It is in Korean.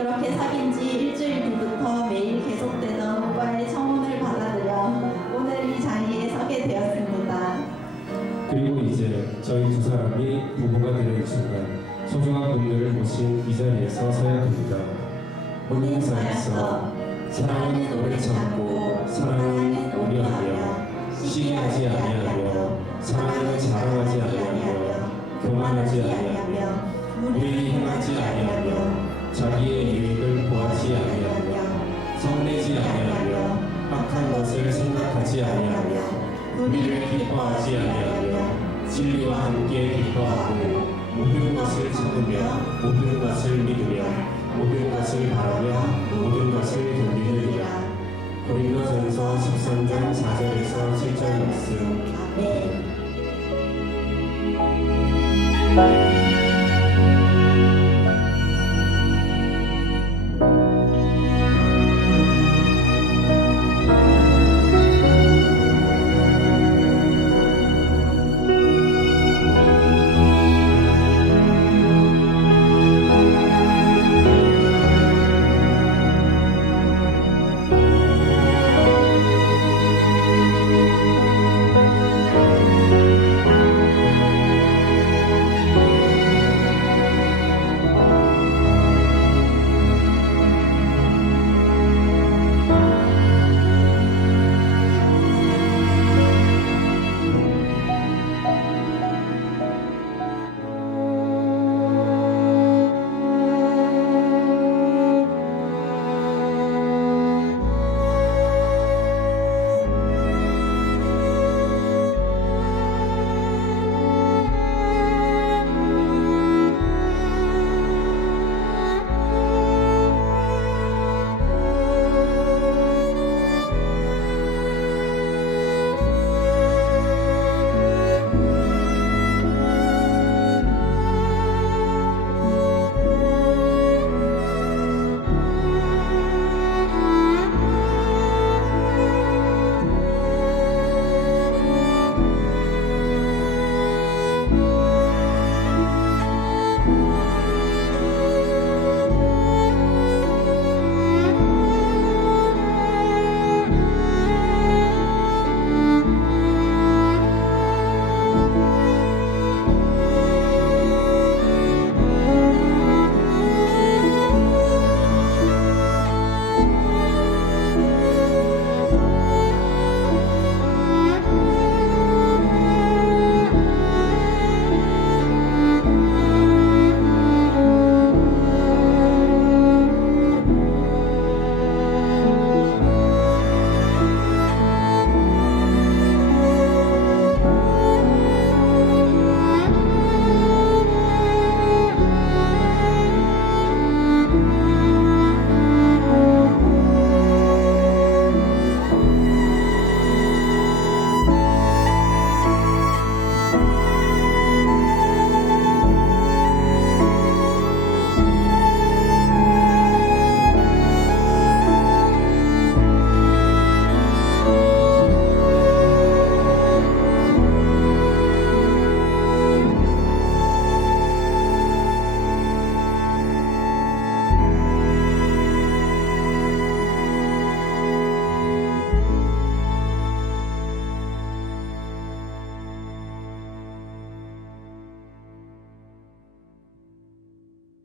그렇게 사귄 지 일주일 뒤부터 매일 계속되던 오빠의 청혼을 받아들여 오늘 이 자리에 서게 되었습니다. 그리고 이제 저희 두 사람이 부부가 되는 순간 소중한 분들을 모신 이 자리에서 서야 합니다. 혼인사에서 사랑은 오래 참고 사랑은 오래하며 시기하지 아니하며 사랑은 자랑하지 아니하며 교만하지 아니하며 무례히 행하지 아니하며 자기의 유익을 구하지 아니하며 성내지 아니하며 악한 것을 생각하지 아니하며 불의를 기뻐하지 아니하며 진리와 함께 기뻐하고 모든 것을 참으며 모든 것을 믿으며 모든 것을 바라며 모든 것을 견디느니라. 고린도전서 13장 4절에서